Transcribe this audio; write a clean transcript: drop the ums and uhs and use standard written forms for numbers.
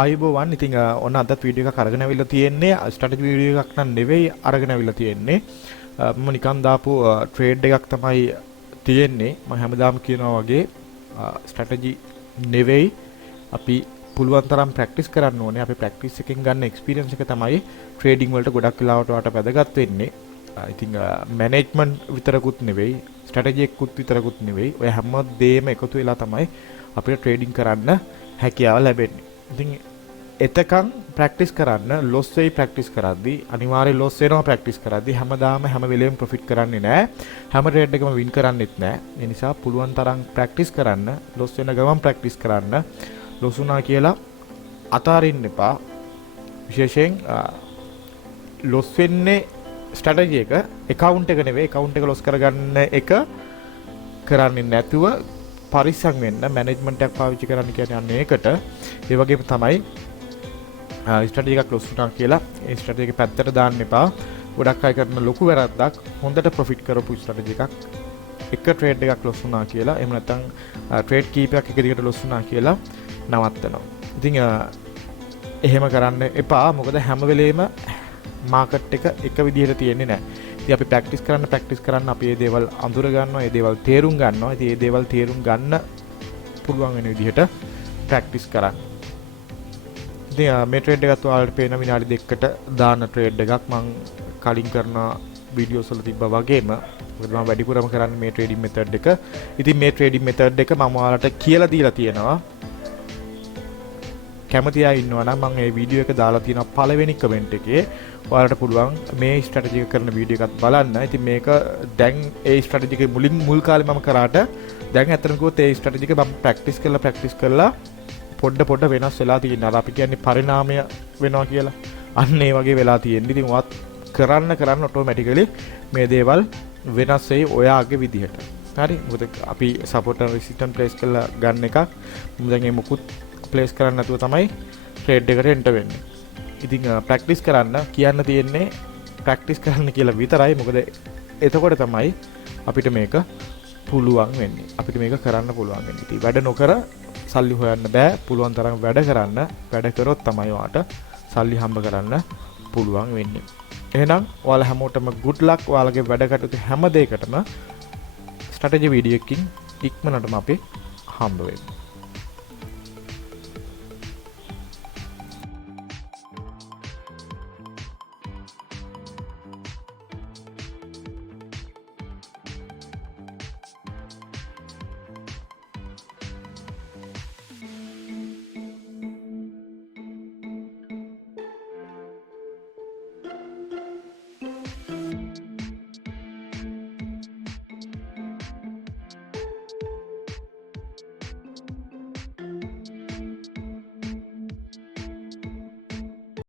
ආයුබෝවන්. ඉතින් ඔන්න අදත් වීඩියෝ එකක් අරගෙන අවිල්ලා තියෙන්නේ ස්ට්‍රැටජි වීඩියෝ එකක් නම් නෙවෙයි අරගෙන අවිල්ලා තියෙන්නේ. මම නිකන් දාපු ට්‍රේඩ් එකක් තමයි තියෙන්නේ. මම හැමදාම කියනවා වගේ ස්ට්‍රැටජි නෙවෙයි අපි පුළුවන් තරම් ප්‍රැක්ටිස් කරන්න ඕනේ. අපි ප්‍රැක්ටිස් එකෙන් ගන්න එක්ස්පීරියන්ස් එක තමයි ට්‍රේඩින් වලට ගොඩක් වෙලාවට වැදගත් වෙන්නේ. ඉතින් මැනේජ්මන්ට් විතරකුත් නෙවෙයි ස්ට්‍රැටජි එකකුත් විතරකුත් නෙවෙයි. ඔය හැම දෙයක්ම එකතු වෙලා තමයි අපිට ට්‍රේඩින් කරන්න හැකියාව ලැබෙන්නේ. ඉතින් එතකන් ප්‍රැක්ටිස් කරන්න ලොස් වෙයි ප්‍රැක්ටිස් කරද්දී අනිවාර්යයෙන් ලොස් වෙනවා ප්‍රැක්ටිස් කරද්දී හැමදාම හැම වෙලෙම ප්‍රොෆිට් කරන්නේ නැහැ. හැම ට්‍රේඩ් එකම වින් කරන්නෙත් නැහැ. ඒ නිසා පුළුවන් තරම් ප්‍රැක්ටිස් කරන්න, ලොස් වෙන ගමන් ප්‍රැක්ටිස් කරන්න. ලොස් වුණා කියලා අතාරින්න එපා. විශේෂයෙන් ලොස් වෙන්නේ ස්ට්‍රැටජි එක account එක නෙවෙයි account එක ලොස් කරගන්න එක කරන්නේ නැතුව පරිස්සම් වෙන්න මැනේජ්මන්ට් එකක් පාවිච්චි කරන්න කියන්නේ අන්න ඒකට. ඒ වගේම තමයි ස්ට්‍රැටජි එකක් ලොස් වුණා කියලා ඒ ස්ට්‍රැටජි එක පැත්තට දාන්න එපා. ගොඩක් අය කරන ලොකු වැරද්දක් හොඳට ප්‍රොෆිට් කරපු ස්ට්‍රැටජි එකක් එක ට්‍රේඩ් එකක් ලොස් වුණා කියලා එහෙම නැත්නම් ට්‍රේඩ් කීපයක් එක දිගට ලොස් වුණා කියලා නවත්තනවා. ඉතින් එහෙම කරන්න එපා. මොකද හැම වෙලේම මාකට් එක විදිහට තියෙන්නේ නැහැ. ඉතින් අපි ප්‍රැක්ටිස් කරන්න අපි මේ දේවල් අඳුර ගන්නවා, මේ දේවල් තේරුම් ගන්නවා. ඉතින් මේ දේවල් තේරුම් ගන්න පුළුවන් වෙන විදිහට ප්‍රැක්ටිස් කරන්න. ඉතින් මේ ට්‍රේඩ් එකත් ඔයාලට පේන විනාඩි දෙකකට දාන ට්‍රේඩ් එකක් මම කලින් කරන වීඩියෝස් වල තිබ්බා වගේම මොකද මම වැඩිපුරම කරන්නේ මේ ට්‍රේඩින් මෙතඩ් එක. ඉතින් මේ ට්‍රේඩින් මෙතඩ් එක මම ඔයාලට කියලා දීලා තියෙනවා. කැමති අය ඉන්නවා නම් මම මේ වීඩියෝ එක දාලා තියෙනවා පළවෙනි කමෙන්ට් එකේ. ඔයාලට පුළුවන් මේ ස්ට්‍රැටජි එක කරන වීඩියෝ එකත් බලන්න. ඉතින් මේක දැන් ඒ ස්ට්‍රැටජි එක මුල් කාලේ මම කරාට දැන් ඇත්තටම කිව්වොත් ඒ ස්ට්‍රැටජි එක මම ප්‍රැක්ටිස් කරලා පොඩ වෙනස් වෙලා තියෙනවා. අර අපි කියන්නේ පරිණාමය වෙනවා කියලා. අන්න ඒ වගේ වෙලා තියෙන්නේ. ඉතින් ඔයත් කරන්න ඔටෝමැටිකලි මේ දේවල් වෙනස් වෙයි ඔයාගේ විදිහට. හරි. මොකද අපි සපෝට් and resistance ප්ලේස් කරලා ගන්න එකක්. මම දැන් මේ මුකුත් ප්ලේස් කරන්න නැතුව තමයි ට්‍රේඩ් එකට එන්ටර් වෙන්නේ. ඉතින් ප්‍රැක්ටිස් කරන්න කියන්න තියෙන්නේ ප්‍රැක්ටිස් කරන්න කියලා විතරයි. මොකද එතකොට තමයි අපිට මේක පුළුවන් වෙන්නේ. අපිට මේක කරන්න පුළුවන් වෙන්නේ. ඉතින් වැඩ නොකර සල්ලි හොයන්න බෑ. පුළුවන් තරම් වැඩ කරන්න. වැඩ කරොත් තමයි ඔයාට සල්ලි හම්බ කරන්න පුළුවන් වෙන්නේ. එහෙනම් ඔයාලා හැමෝටම good luck. ඔයාලගේ වැඩ කටයුතු හැම දෙයකටම ස්ට්‍රැටජි වීඩියෝ එකකින් ඉක්මනටම අපි හම්බ වෙමු.